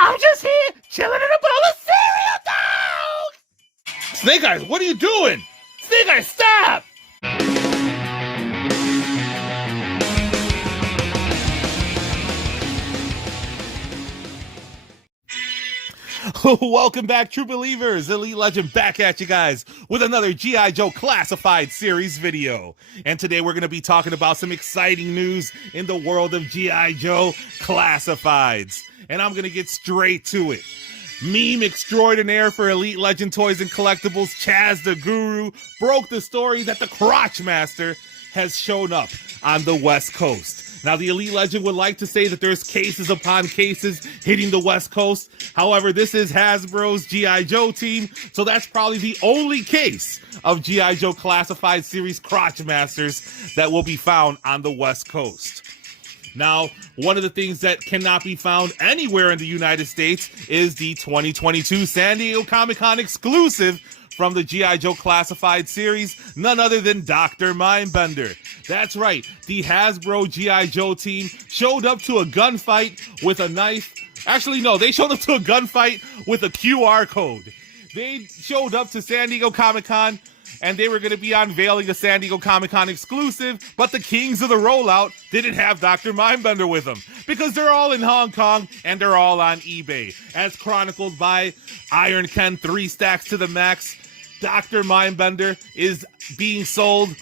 I'm just here chilling in a bowl of cereal, dog! Snake Eyes, what are you doing? Snake Eyes, stop! Welcome back, true believers. Elite Legend back at you guys with another G.I. Joe Classified series video. And today we're going to be talking about some exciting news in the world of G.I. Joe Classifieds. And I'm going to get straight to it. Meme extraordinaire for Elite Legend Toys and Collectibles, Chaz the Guru, broke the story that the Crotch Master has shown up on the West Coast. Now, the Elite Legend would like to say that there's cases upon cases hitting the West Coast. However, this is Hasbro's G.I. Joe team, so that's probably the only case of G.I. Joe Classified Series Crotch Masters that will be found on the West Coast. Now, one of the things that cannot be found anywhere in the United States is the 2022 San Diego Comic-Con exclusive from the G.I. Joe Classified series, none other than Dr. Mindbender. That's right, the Hasbro G.I. Joe team showed up to a gunfight with a knife. Actually, no, they showed up to a gunfight with a QR code. They showed up to San Diego Comic-Con, and they were going to be unveiling a San Diego Comic-Con exclusive, but the kings of the rollout didn't have Dr. Mindbender with them because they're all in Hong Kong and they're all on eBay. As chronicled by Iron Ken 3 Stacks to the Max, Dr. Mindbender is being sold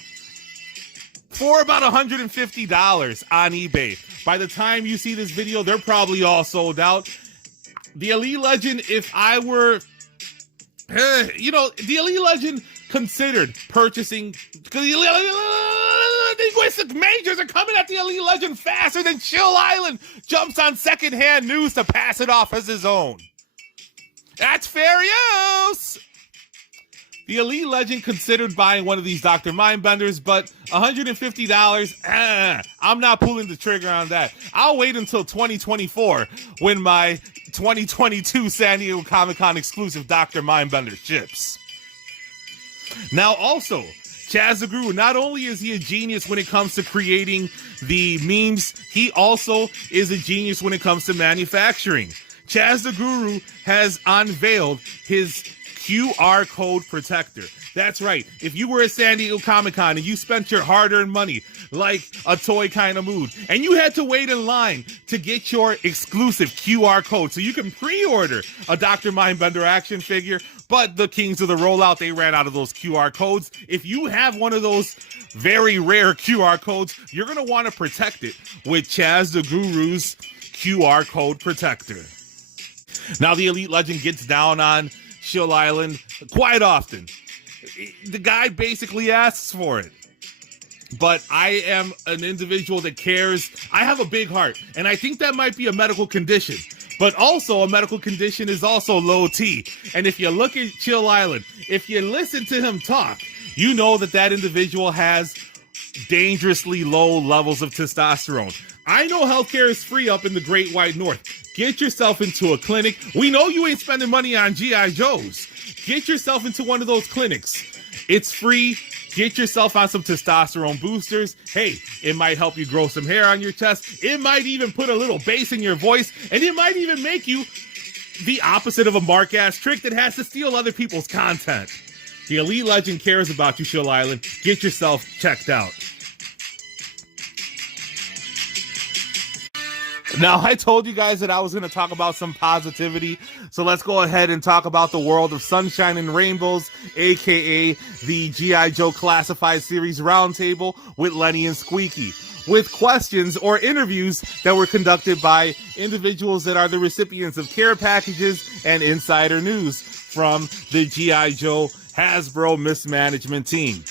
for about $150 on eBay. By the time you see this video, they're probably all sold out. The Elite Legend, if I were, the Elite Legend considered purchasing, because the linguistic majors are coming at the Elite Legend faster than Chill Island jumps on secondhand news to pass it off as his own. That's fair use. The Elite Legend considered buying one of these Dr. Mindbenders, but $150, I'm not pulling the trigger on that. I'll wait until 2024 when my 2022 San Diego Comic-Con exclusive Dr. Mindbender ships. Now also, Chaz the Guru, not only is he a genius when it comes to creating the memes, he also is a genius when it comes to manufacturing. Chaz the Guru has unveiled his QR code protector. That's right. If you were at San Diego Comic-Con and you spent your hard-earned money like a toy kind of mood, and you had to wait in line to get your exclusive QR code so you can pre-order a Dr. Mindbender action figure, but the kings of the rollout, they ran out of those QR codes. If you have one of those very rare QR codes, you're going to want to protect it with Chaz the Guru's QR code protector. Now, the Elite Legend gets down on Chill Island quite often. The guy basically asks for it. But I am an individual that cares. I have a big heart, and I think that might be a medical condition. But also a medical condition is also low T. And if you look at Chill Island, if you listen to him talk, you know that that individual has dangerously low levels of testosterone. I know healthcare is free up in the Great White North. Get yourself into a clinic. We know you ain't spending money on G.I. Joes. Get yourself into one of those clinics. It's free. Get yourself on some testosterone boosters. Hey, it might help you grow some hair on your chest. It might even put a little bass in your voice. And it might even make you the opposite of a mark-ass trick that has to steal other people's content. The Elite Legend cares about you, Chill Island. Get yourself checked out. Now, I told you guys that I was going to talk about some positivity, so let's go ahead and talk about the world of Sunshine and Rainbows, aka the G.I. Joe Classified Series Roundtable with Lenny and Squeaky, with questions or interviews that were conducted by individuals that are the recipients of care packages and insider news from the G.I. Joe Hasbro mismanagement team.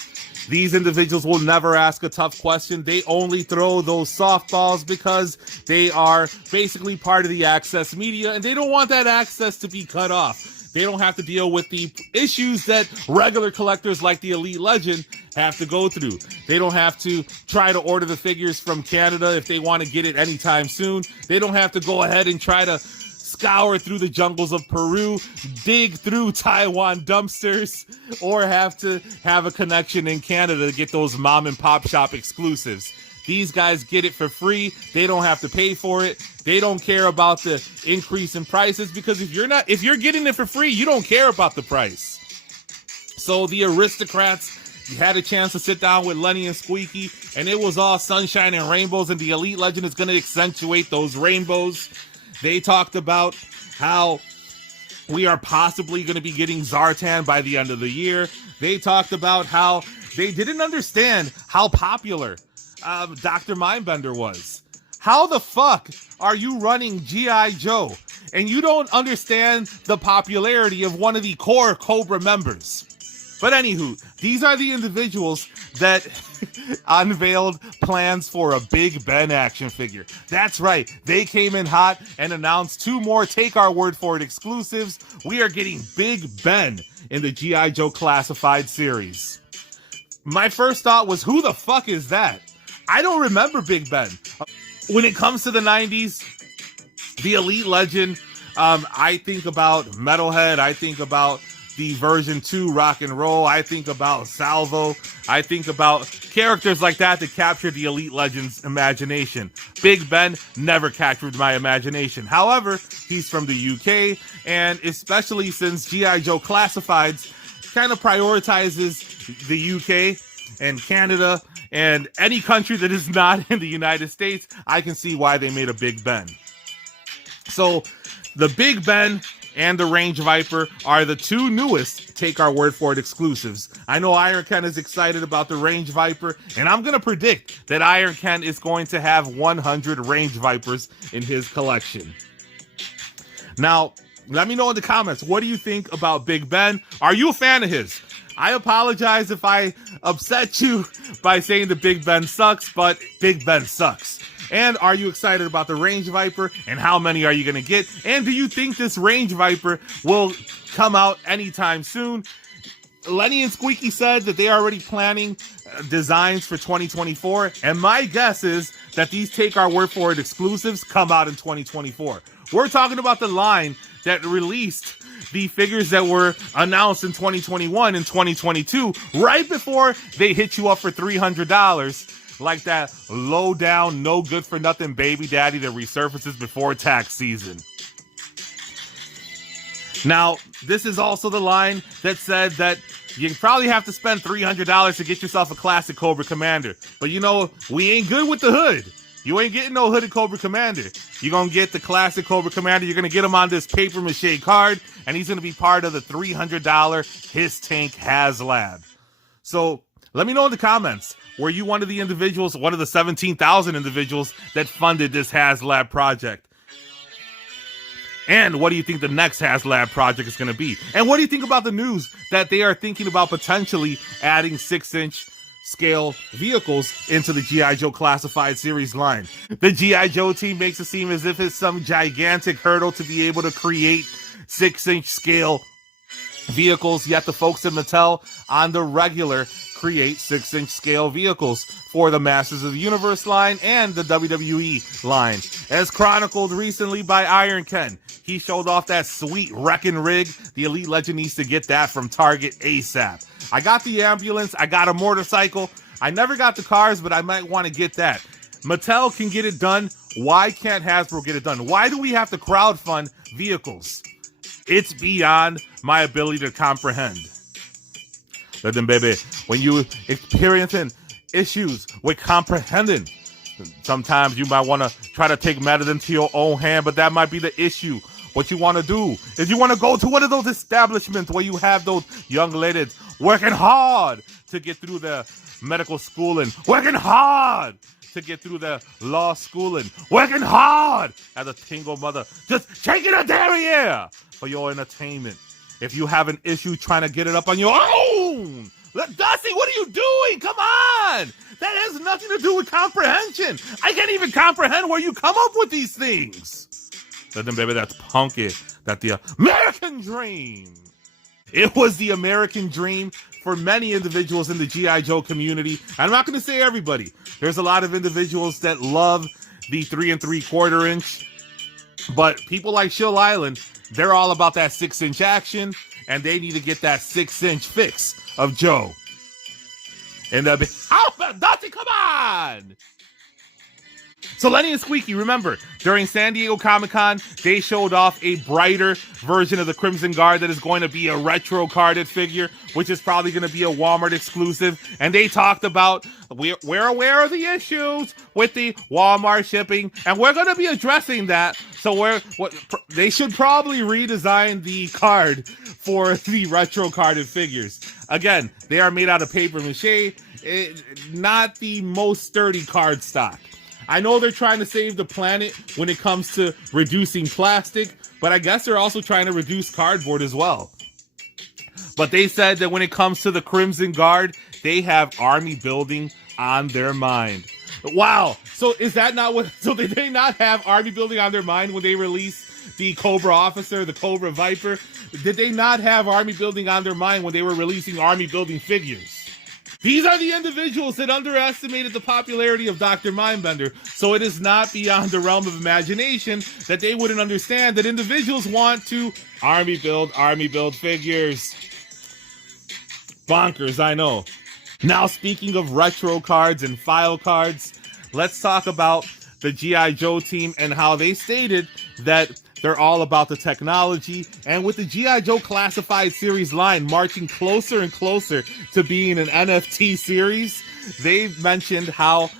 These individuals will never ask a tough question. They only throw those softballs because they are basically part of the access media, and they don't want that access to be cut off. They don't have to deal with the issues that regular collectors like the Elite Legend have to go through. They don't have to try to order the figures from Canada if they want to get it anytime soon. They don't have to go ahead and try to scour through the jungles of Peru, dig through Taiwan dumpsters, or have to have a connection in Canada to get those mom and pop shop exclusives. These guys get it for free. They don't have to pay for it. They don't care about the increase in prices, because if you're getting it for free, you don't care about the price. So the aristocrats, you had a chance to sit down with Lenny and Squeaky, and it was all sunshine and rainbows, and the Elite Legend is going to accentuate those rainbows. They talked about how we are possibly going to be getting Zartan by the end of the year. They talked about how they didn't understand how popular Dr. Mindbender was. How the fuck are you running G.I. Joe and you don't understand the popularity of one of the core Cobra members? But anywho, these are the individuals that unveiled plans for a Big Ben action figure. That's right. They came in hot and announced 2 more Take Our Word For It exclusives. We are getting Big Ben in the G.I. Joe Classified series. My first thought was, who the fuck is that? I don't remember Big Ben. When it comes to the 90s, the Elite Legend, I think about Metalhead. I think about the version 2 Rock and Roll. I think about Salvo. I think about characters like that captured the Elite Legend's imagination. Big Ben never captured my imagination. However, he's from the UK, and especially since G.I. Joe Classifieds kind of prioritizes the UK and Canada and any country that is not in the United States, I can see why they made a Big Ben. So the Big Ben and the Range Viper are the 2 newest Take Our Word For It exclusives. I know Iron Ken is excited about the Range Viper, and I'm going to predict that Iron Ken is going to have 100 Range Vipers in his collection. Now, let me know in the comments, what do you think about Big Ben? Are you a fan of his? I apologize if I upset you by saying the Big Ben sucks, but Big Ben sucks. And are you excited about the Range Viper? And how many are you going to get? And do you think this Range Viper will come out anytime soon? Lenny and Squeaky said that they are already planning designs for 2024. And my guess is that these Take Our Word For It exclusives come out in 2024. We're talking about the line that released the figures that were announced in 2021 and 2022, right before they hit you up for $300, like that low down, no good for nothing baby daddy that resurfaces before tax season. Now, this is also the line that said that you probably have to spend $300 to get yourself a classic Cobra Commander. But you know, we ain't good with the hood. You ain't getting no hooded Cobra Commander. You're going to get the classic Cobra Commander. You're going to get him on this paper mache card, and he's going to be part of the $300 His Tank HasLab. So let me know in the comments, were you one of the individuals, one of the 17,000 individuals that funded this HasLab project? And what do you think the next HasLab project is going to be? And what do you think about the news that they are thinking about potentially adding 6-inch scale vehicles into the G.I. Joe Classified series line? The G.I. Joe team makes it seem as if it's some gigantic hurdle to be able to create 6-inch scale vehicles, yet the folks at Mattel on the regular create 6-inch scale vehicles for the Masters of the Universe line and the WWE line. As chronicled recently by Iron Ken, he showed off that sweet wrecking rig. The Elite Legend needs to get that from Target ASAP. I got the ambulance. I got a motorcycle. I never got the cars, but I might want to get that. Mattel can get it done. Why can't Hasbro get it done? Why do we have to crowdfund vehicles? It's beyond my ability to comprehend. Listen, baby, when you experiencing issues with comprehending, sometimes you might want to try to take matters into your own hand, but that might be the issue. What you want to do is you want to go to one of those establishments where you have those young ladies working hard to get through their medical schooling, working hard to get through their law schooling, working hard as a single mother, just shaking a derriere for your entertainment. If you have an issue trying to get it up on your own, Dusty, what are you doing? Come on! That has nothing to do with comprehension. I can't even comprehend where you come up with these things. Then, baby, that's punky. That's the American dream. It was the American dream for many individuals in the G.I. Joe community. I'm not going to say everybody. There's a lot of individuals that love the 3 3/4 inch. But people like Shill Island, they're all about that 6-inch action, and they need to get that 6-inch fix of Joe. And Dusty, come on! So Lenny and Squeaky, remember, during San Diego Comic-Con, they showed off a brighter version of the Crimson Guard that is going to be a retro carded figure, which is probably going to be a Walmart exclusive. And they talked about, we're aware of the issues with the Walmart shipping, and we're going to be addressing that. So they should probably redesign the card for the retro carded figures. Again, they are made out of paper mache, not the most sturdy card stock. I know they're trying to save the planet when it comes to reducing plastic, but I guess they're also trying to reduce cardboard as well. But they said that when it comes to the Crimson Guard, they have army building on their mind. Wow. So is that not what, so did they not have army building on their mind when they released the Cobra Officer, the Cobra Viper? Did they not have army building on their mind when they were releasing army building figures? These are the individuals that underestimated the popularity of Dr. Mindbender, so it is not beyond the realm of imagination that they wouldn't understand that individuals want to army build figures. Bonkers, I know. Now, speaking of retro cards and file cards, let's talk about the G.I. Joe team and how they stated that they're all about the technology, and with the G.I. Joe Classified Series line marching closer and closer to being an NFT series, they've mentioned how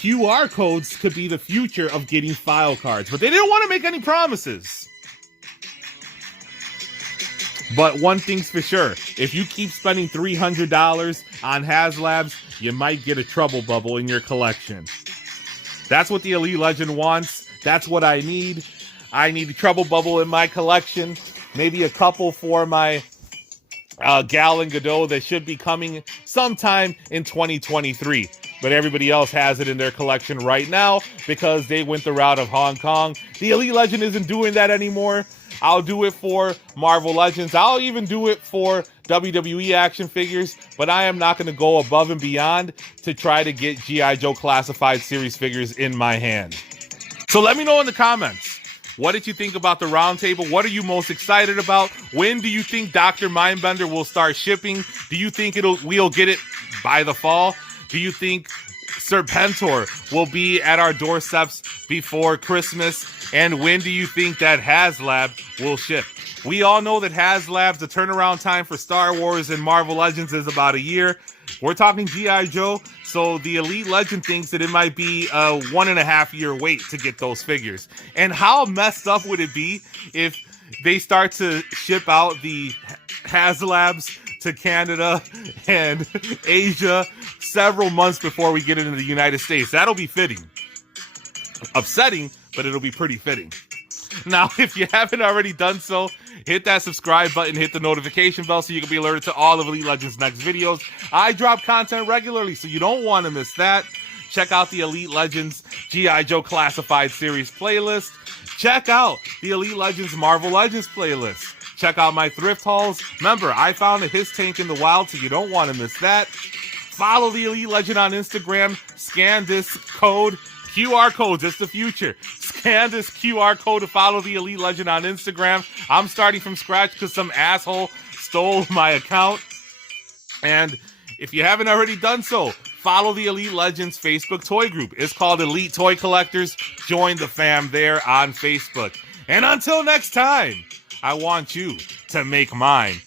QR codes could be the future of getting file cards, but they didn't want to make any promises. But one thing's for sure, if you keep spending $300 on HasLabs, you might get a trouble bubble in your collection. That's what the Elite Legend wants. That's what I need. I need a trouble bubble in my collection. Maybe a couple for my Gal and Godot that should be coming sometime in 2023. But everybody else has it in their collection right now because they went the route of Hong Kong. The Elite Legend isn't doing that anymore. I'll do it for Marvel Legends. I'll even do it for WWE action figures, but I am not going to go above and beyond to try to get G.I. Joe Classified Series figures in my hand. So let me know in the comments. What did you think about the roundtable? What are you most excited about? When do you think Dr. Mindbender will start shipping? Do you think we'll get it by the fall? Do you think Serpentor will be at our doorsteps before Christmas? And when do you think that HasLab will ship? We all know that HasLab's the turnaround time for Star Wars and Marvel Legends is about a year. We're talking G.I. Joe, so the Elite Legend thinks that it might be a 1.5 year wait to get those figures. And how messed up would it be if they start to ship out the HasLabs to Canada and Asia several months before we get into the United States? That'll be fitting. Upsetting, but it'll be pretty fitting. Now, if you haven't already done so, hit that subscribe button, hit the notification bell so you can be alerted to all of Elite Legends' next videos. I drop content regularly, so you don't want to miss that. Check out the Elite Legends G.I. Joe Classified Series playlist. Check out the Elite Legends Marvel Legends playlist. Check out my thrift hauls. Remember, I found a His Tank in the wild, so you don't want to miss that. Follow the Elite Legend on Instagram. Scan this code. QR codes, it's the future. Scan this QR code to follow the Elite Legend on Instagram. I'm starting from scratch because some asshole stole my account. And if you haven't already done so, follow the Elite Legends Facebook toy group. It's called Elite Toy Collectors. Join the fam there on Facebook. And until next time, I want you to make mine